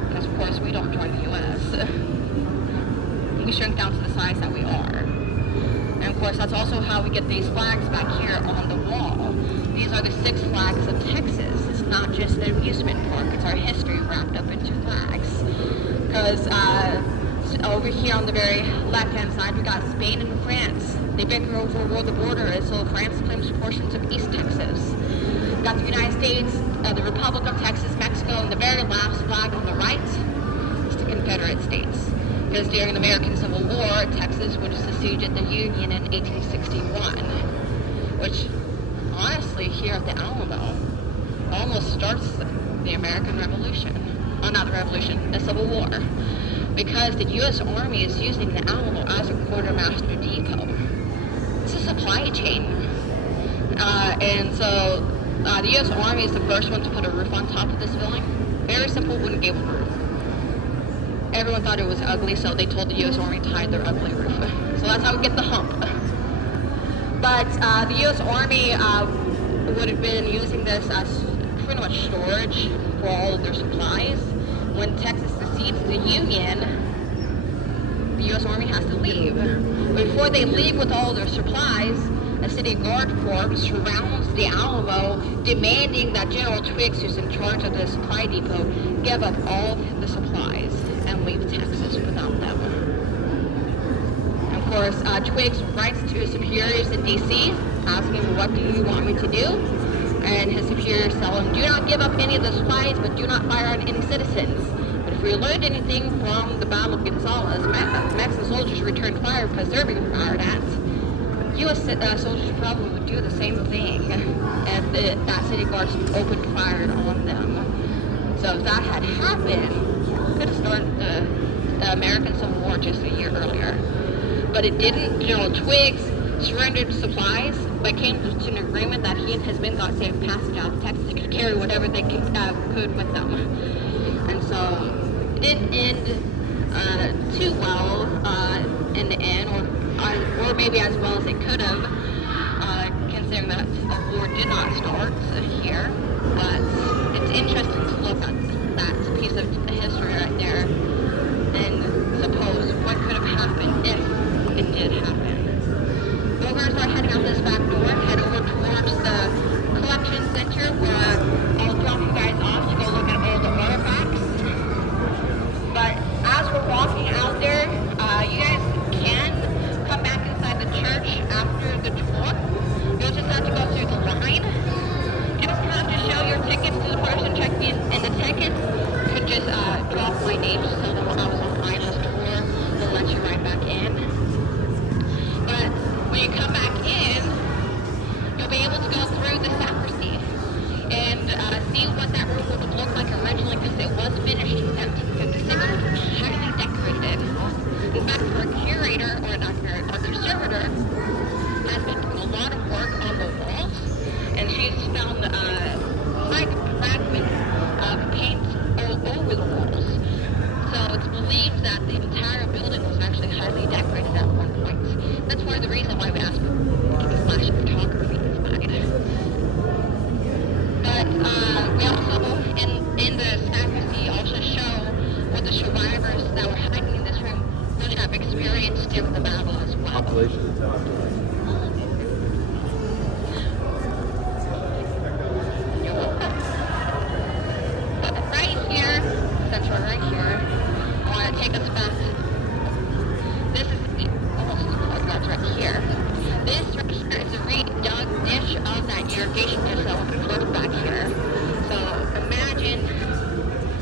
because of course we don't join the U.S. We shrink down to the size that we are. And of course, that's also how we get these flags back here on the wall. These are the 6 flags of Texas. It's not just an amusement park. It's our history wrapped up into flags. Because over here on the very left-hand side, we got Spain and France. They bicker over where the border is, so France claims portions of East Texas. We got the United States, the Republic of Texas, Mexico, and the very last flag on the right is the Confederate States. Because during the American Civil War, Texas would secede the Union in 1861, which, honestly, here at the Alamo, almost starts the American Revolution. Oh, not the Revolution, the Civil War. Because the U.S. Army is using the Alamo as a quartermaster depot. It's a supply chain. And so, the U.S. Army is the first one to put a roof on top of this building. Very simple wooden gable roof. Everyone thought it was ugly, so they told the U.S. Army to hide their ugly roof. So that's how we get the hump. But the U.S. Army would have been using this as pretty much storage for all of their supplies. When Texas secedes the Union, the U.S. Army has to leave. Before they leave with all their supplies, a city guard corps surrounds the Alamo, demanding that General Twiggs, who's in charge of the supply depot, give up all the supplies and leave Texas without them. Of course, Twiggs writes to his superiors in D.C., asking, what do you want me to do? And his superiors tell him, do not give up any of the supplies, but do not fire on any citizens. But if we learned anything from the Battle of Gonzales, Mexican soldiers returned fire because they're being fired at. U.S. soldiers probably would do the same thing if that city guards opened fire on them. So if that had happened, could have started the American Civil War just a year earlier. But it didn't. General Twiggs surrendered supplies, but came to an agreement that he and his men got safe passage out of Texas to carry whatever they could with them. And so it didn't end too well in the end, or maybe as well as it could have, considering that a war did not start here. But it's interesting to look at that piece of history right there and suppose what could have happened if it did happen. We're going to start heading out this back door, head over towards the collection center where I'll drop you guys off to go look at all the artifacts. But as we're walking out there, you guys can come back inside the church after the tour. You'll just have to go through the line. You don't have to show your tickets to the person checking in the tickets. You can just drop my name so that when I was on Isla's tour, they'll let you right back in. But when you come back in, you'll be able to go through the sacristy and see what that room would look like originally, because it was finished in 1756, which was highly decorated. In fact, our curator, or not curator, our conservator, has been doing a lot of work on the walls, and she's found like fragments of paint all over the walls. So it's believed that the entire building was actually highly decorated at one point. That's part of the reason why we asked for a flash photography inside. But we also, in the sacristy, also show what the survivors that were hiding in this room would have experienced during the battle as well. You're welcome. But right here, since we're right here, I want to take us back. This is almost that's right here. This right here is a redug ditch of that irrigation ditch that was floated back here. So imagine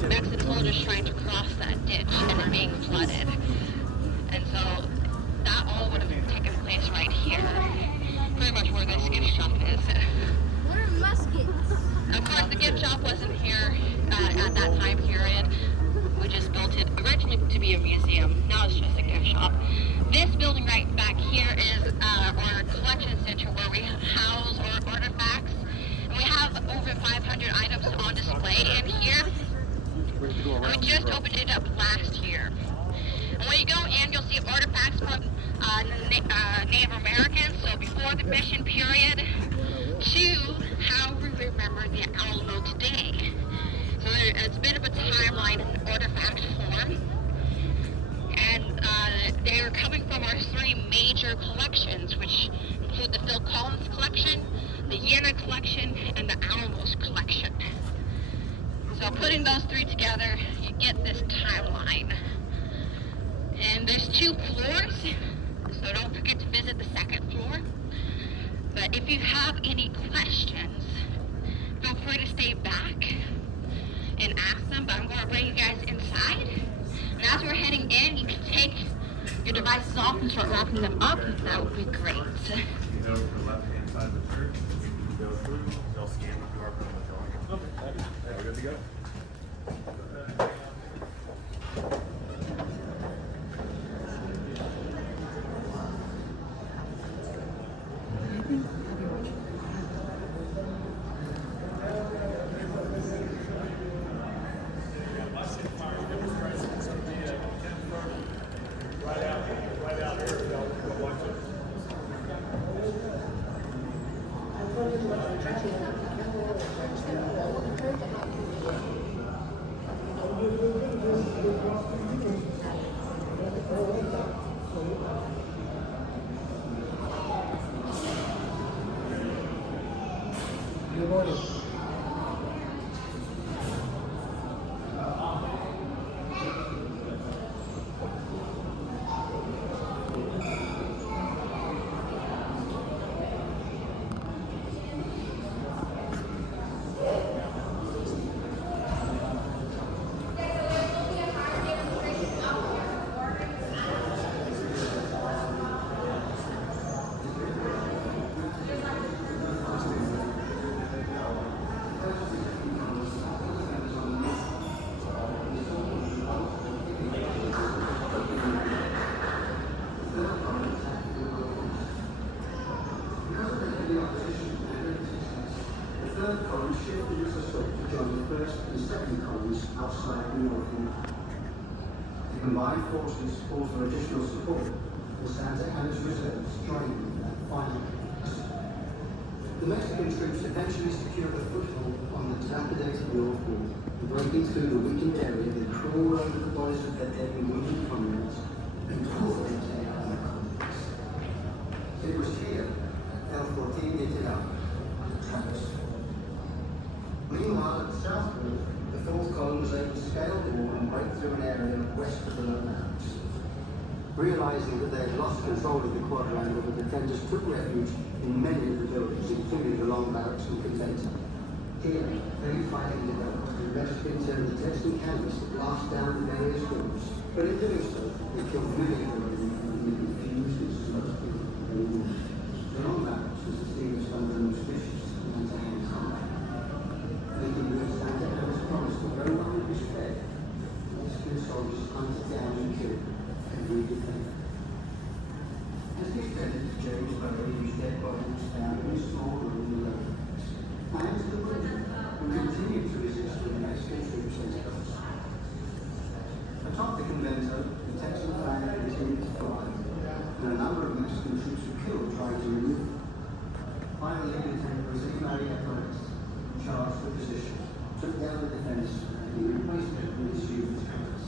Mexican soldiers trying to cross that ditch and it being flooded. And so that all would have taken place right here. Pretty much where this gift shop is. What are muskets? Of course, the gift shop wasn't here at that time period. We just built it originally to be a museum. Now it's just a gift shop. This building right back here is our collection center where we house our artifacts. And we have over 500 items on display in here. And we just opened it up last year. And when you go in, you'll see artifacts from Native Americans, so before the mission period, to how we remember the Alamo today. So it's a bit of a timeline in artifact form. And they are coming from our three major collections, which include the Phil Collins collection, the Yenna collection, and the Alamos collection. So putting those three together, you get this timeline. And there's 2 floors, so don't forget to visit the 2nd floor. But if you have any questions, feel free to stay back and ask them, but I'm going to bring you guys inside. And as we're heading in, you can take your devices off and start wrapping them up. That would be great. You know, for the left-hand side of the church, you go through, they'll scan the QR code and they'll go. Okay, we're good to go. Good morning. third column shifted its assault to join the first and second columns outside the north wing. The combined forces called for additional support, the Santa Anna's reserves joining that final phase. The Mexican troops eventually secured a foothold on the dilapidated north wall, and breaking through the weakened area, they crawled over the bodies of their dead and wounded comrades and tore their tail on the comrades. It was here El Fortín knitted up traps. Meanwhile, at the south wall, the fourth column was able to scale the wall and break through an area west of the low mountains. Realizing that they had lost control of the quadrangle, the defenders took refuge in many of the buildings, including the long barracks and convento. Here, heavy fighting developed, and Mexicans turned the Texan cannons to blast down the various walls. But in doing so, they killed many of them and confused its most people. The long barracks was distinguished under the most vicious hand-to-hand combat. Making good Santa Anna's promise to no one would be spared, Mexican soldiers hunted down and killed every defender. As the defenders, James Burrow, whose dead body was found in a small room in the low barracks, and the British, who continued to resist when the Mexican troops entered us. Atop the convento, the Texan flag continued to fly, and a number of Mexican troops were killed trying to remove it. Finally, Lieutenant Jose Maria Perez charged the position, took down the defenders, and he replaced it with his unit's colors.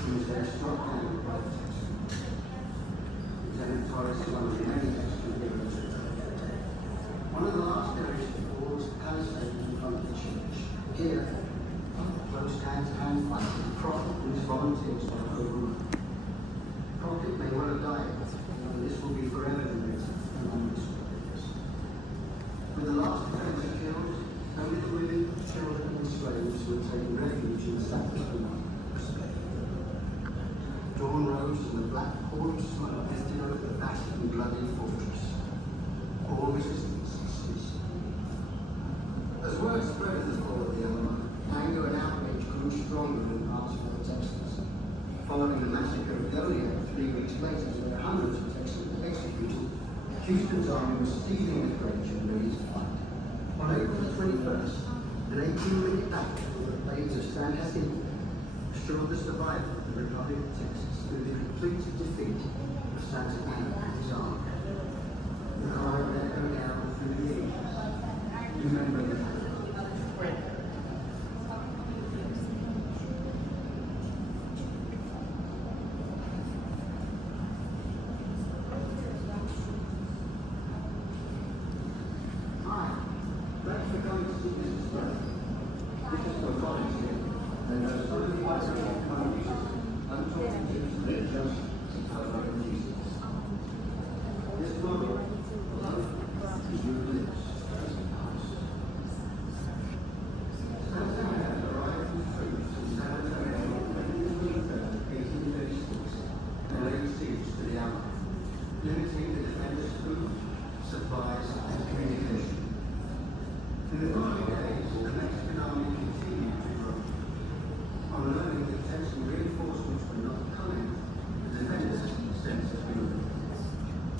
He was then struck down by the Texan. Lieutenant Torres is one of the many Mexican heroes. One of the last areas to fall was the palisade in front of the church. Here, close hand-to-hand fighting, Crockett and his volunteers were overrun. Crockett may well have died, and this will be forever remembered among his warriors. With the last defender killed, only the women, children, and slaves were taking refuge in the sacristy of Spain. Dawn rose and the black column of smoke lifted over the vast and bloody fortress. All resistance ceased. As word spread of the fall of the Alamo, anger and outrage grew stronger in parts of the Texans. Following the massacre of Goliad 3 weeks later, where hundreds of Texans were executed, Houston's army was seething with rage and ready to fight. On April the 21st, an 18-minute battle with the blades of San Jacinto assured the survival of the Republic of Texas through the complete defeat of Santa Anna and his army. The cry of echoed out through the ages. Remember the battle. Hi, thanks for coming to see this display. This is for volunteers, and there are so many wonderful countries, untold things that just our Jesus. This model, love, is rooted in Santa Anna arrived with troops in San Antonio on April 23rd, 1836, and laid siege to the Alamo, limiting the defenders' food, supplies, and communication. In the following days, the Mexican army continued to grow. On learning that Texan reinforcements were not coming, the defenders sent a feeling.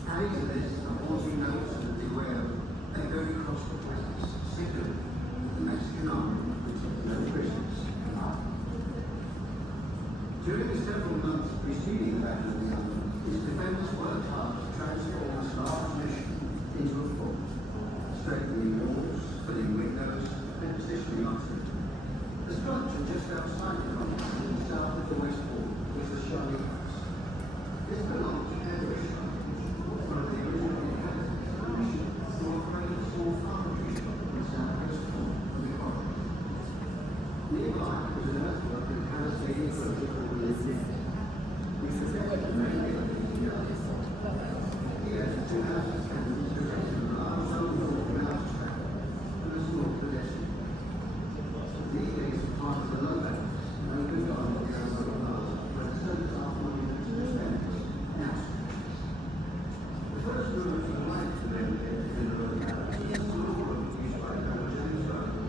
Adding to this, the haunting notes of the beware echoed across the plains, signaling the Mexican army would take no prisoners. During the several months preceding the Battle of the Alamo, its defenders worked hard to transform this large mission into a fort, strengthening walls, filling windows, and positioning artillery. The structure just outside the compound in the south of the West Wall was the Shiny House. This belonged to Edward Shiny, one of the original inhabitants of the mission, who operated a small foundry shop in southwest Fort of the Colony. Nearby was an earthwork and palisade enclosure called the Inn, which was protected mainly by the yard. Here, the 2,000 cannons protected a large stone wall from outside and a small pedestrian. These days are part of the low barracks and opened on the Alamo Plaza, where the service are monuments to defenders now stands. The first room to the right of the building in the low barracks is a small room used by Colonel James Burrow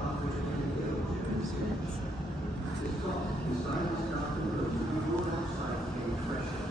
after taking ill during the siege. At its top, inside this darkened room, the wall outside became fresher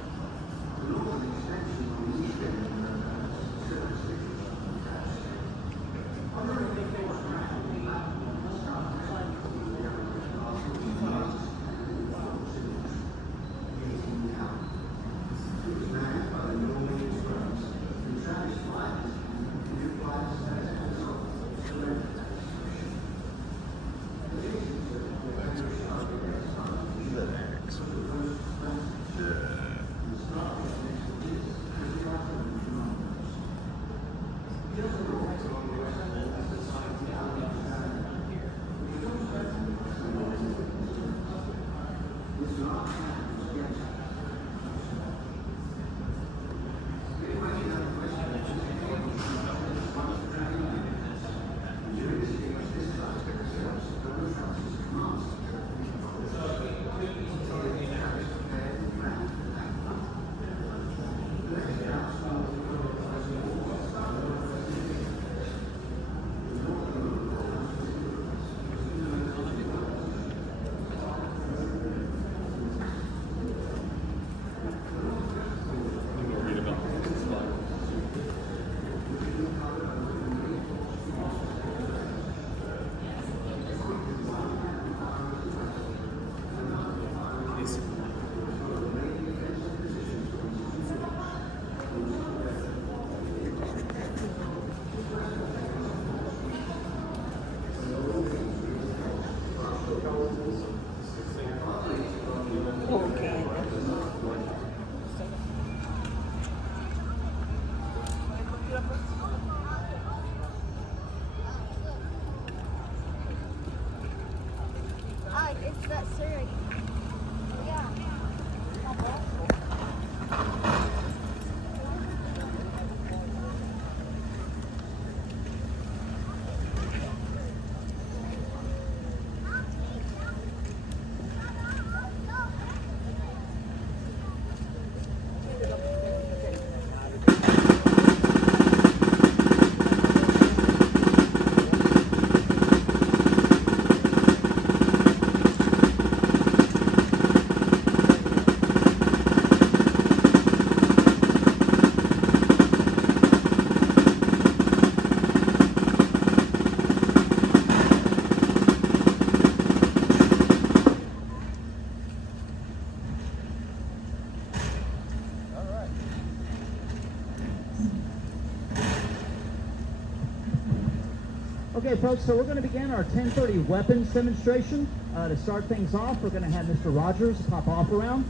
Okay, folks, so we're going to begin our 10:30 weapons demonstration. To start things off, we're going to have Mr. Rogers pop off around.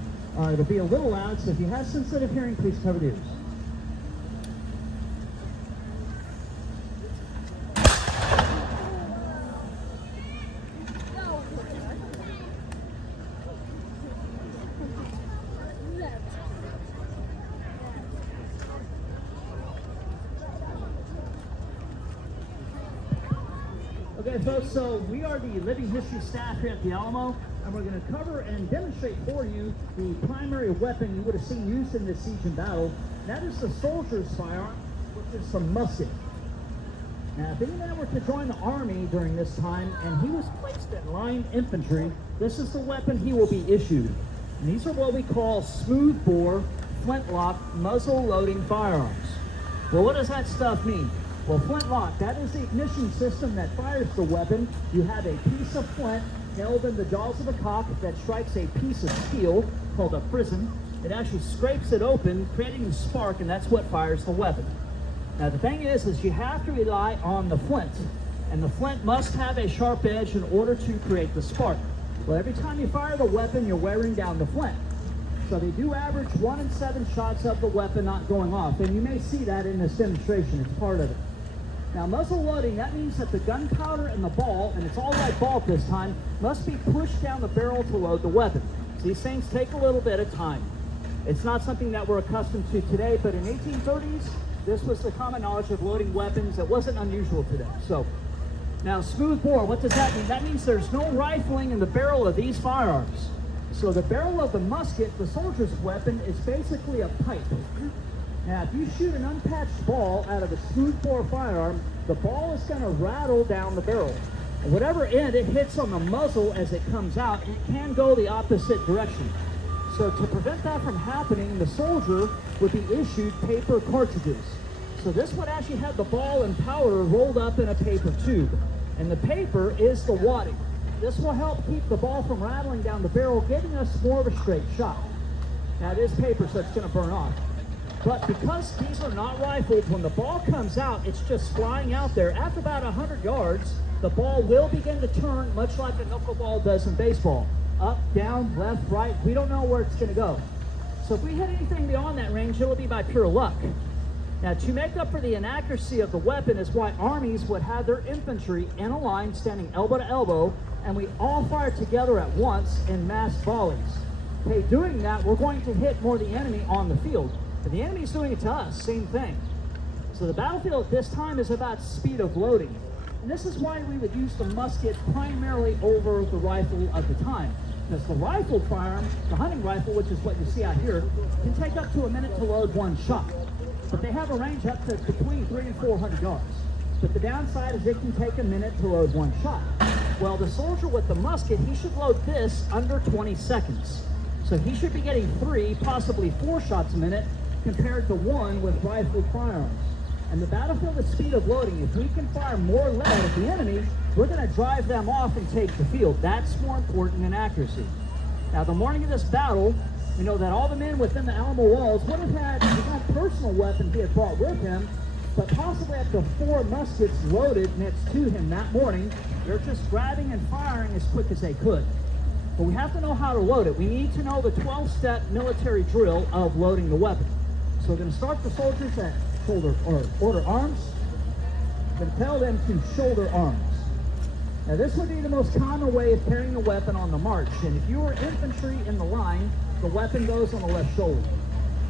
It'll be a little loud, so if you have sensitive hearing, please cover the ears. Okay, folks, so we are the living history staff here at the Alamo, and we're going to cover and demonstrate for you the primary weapon you would have seen used in this siege and battle. That is the soldier's firearm, which is the musket. Now, if any man were to join the army during this time and he was placed in line infantry, this is the weapon he will be issued. And these are what we call smoothbore, flintlock, muzzle loading firearms. Well, what does that stuff mean? Well, flintlock, that is the ignition system that fires the weapon. You have a piece of flint held in the jaws of a cock that strikes a piece of steel called a prism. It actually scrapes it open, creating a spark, and that's what fires the weapon. Now, the thing is you have to rely on the flint, and the flint must have a sharp edge in order to create the spark. Well, every time you fire the weapon, you're wearing down the flint. So they do average 1 in 7 shots of the weapon not going off, and you may see that in this demonstration. It's part of it. Now, muzzle loading, that means that the gunpowder and the ball, and it's all right ball this time, must be pushed down the barrel to load the weapon. So these things take a little bit of time. It's not something that we're accustomed to today, but in 1830s, this was the common knowledge of loading weapons. It wasn't unusual today. So, now smooth bore, what does that mean? That means there's no rifling in the barrel of these firearms. So the barrel of the musket, the soldier's weapon, is basically a pipe. Now, if you shoot an unpatched ball out of a smoothbore firearm, the ball is going to rattle down the barrel. And whatever end it hits on the muzzle as it comes out, it can go the opposite direction. So to prevent that from happening, the soldier would be issued paper cartridges. So this would actually have the ball and powder rolled up in a paper tube. And the paper is the wadding. This will help keep the ball from rattling down the barrel, giving us more of a straight shot. Now, it is paper, so it's going to burn off. But because these are not rifled, when the ball comes out, it's just flying out there. After about 100 yards, the ball will begin to turn, much like a knuckleball does in baseball. Up, down, left, right. We don't know where it's going to go. So if we hit anything beyond that range, it'll be by pure luck. Now, to make up for the inaccuracy of the weapon is why armies would have their infantry in a line standing elbow to elbow, and we all fire together at once in mass volleys. Okay, doing that, we're going to hit more of the enemy on the field. But the enemy's doing it to us, same thing. So the battlefield at this time is about speed of loading. And this is why we would use the musket primarily over the rifle of the time. Because the rifled firearm, the hunting rifle, which is what you see out here, can take up to a minute to load one shot. But they have a range up to between 300 and 400 yards. But the downside is it can take a minute to load one shot. Well, the soldier with the musket, he should load this under 20 seconds. So he should be getting 3, possibly 4 shots a minute, compared to 1 with rifled firearms. And the battlefield is speed of loading. If we can fire more lead at the enemy, we're going to drive them off and take the field. That's more important than accuracy. Now, the morning of this battle, we know that all the men within the Alamo walls would have had his own personal weapon he had brought with him, but possibly up to 4 muskets loaded next to him that morning. They're just grabbing and firing as quick as they could. But we have to know how to load it. We need to know the 12-step military drill of loading the weapon. So we're going to start the soldiers at shoulder or order arms. We're going to tell them to shoulder arms. Now, this would be the most common way of carrying a weapon on the march. And if you were infantry in the line, the weapon goes on the left shoulder.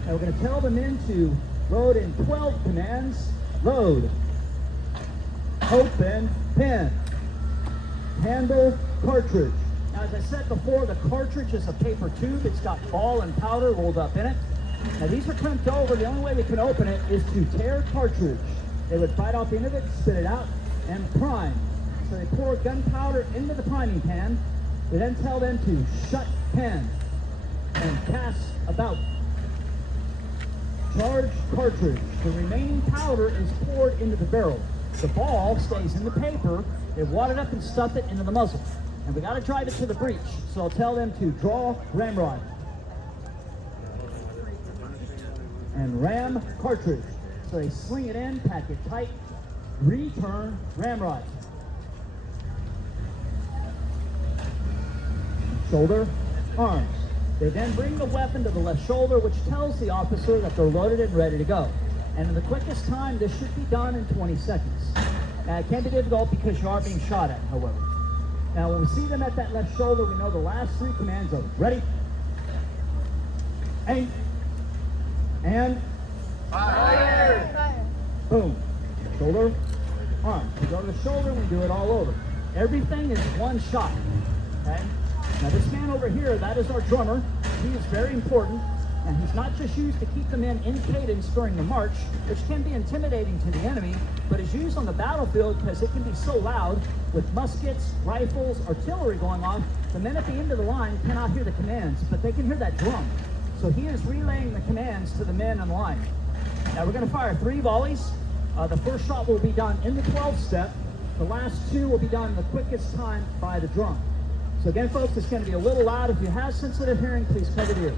Now, we're going to tell the men to load in 12 commands. Load, open, pin, handle, cartridge. Now, as I said before, the cartridge is a paper tube. It's got ball and powder rolled up in it. Now, these are crimped over. The only way we can open it is to tear cartridge. They would bite off the end of it, spit it out, and prime. So they pour gunpowder into the priming pan. We then tell them to shut pan and cast about. Charge cartridge. The remaining powder is poured into the barrel. The ball stays in the paper. They wad it up and stuff it into the muzzle. And we got to drive it to the breech. So I'll tell them to draw ramrod. And ram cartridge. So they sling it in, pack it tight, return ramrod. shoulder, arms. They then bring the weapon to the left shoulder, which tells the officer that they're loaded and ready to go. And in the quickest time, this should be done in 20 seconds. Now, it can be difficult because you are being shot at, however. Now, when we see them at that left shoulder, we know the last 3 commands are ready, aim, and Fire. boom. Shoulder, arm. We go to the shoulder and we do it all over. Everything is one shot. Okay? Now this man over here, that is our drummer. He is very important, and he's not just used to keep the men in cadence during the march, which can be intimidating to the enemy, but is used on the battlefield because it can be so loud with muskets, rifles, artillery going on. The men at the end of the line cannot hear the commands, but they can hear that drum. So he is relaying the commands to the men on the line. Now we're going to fire 3 volleys. The first shot will be done in the 12 step. The last 2 will be done in the quickest time by the drum. So again, folks, it's going to be a little loud. If you have sensitive hearing, please cover the ears.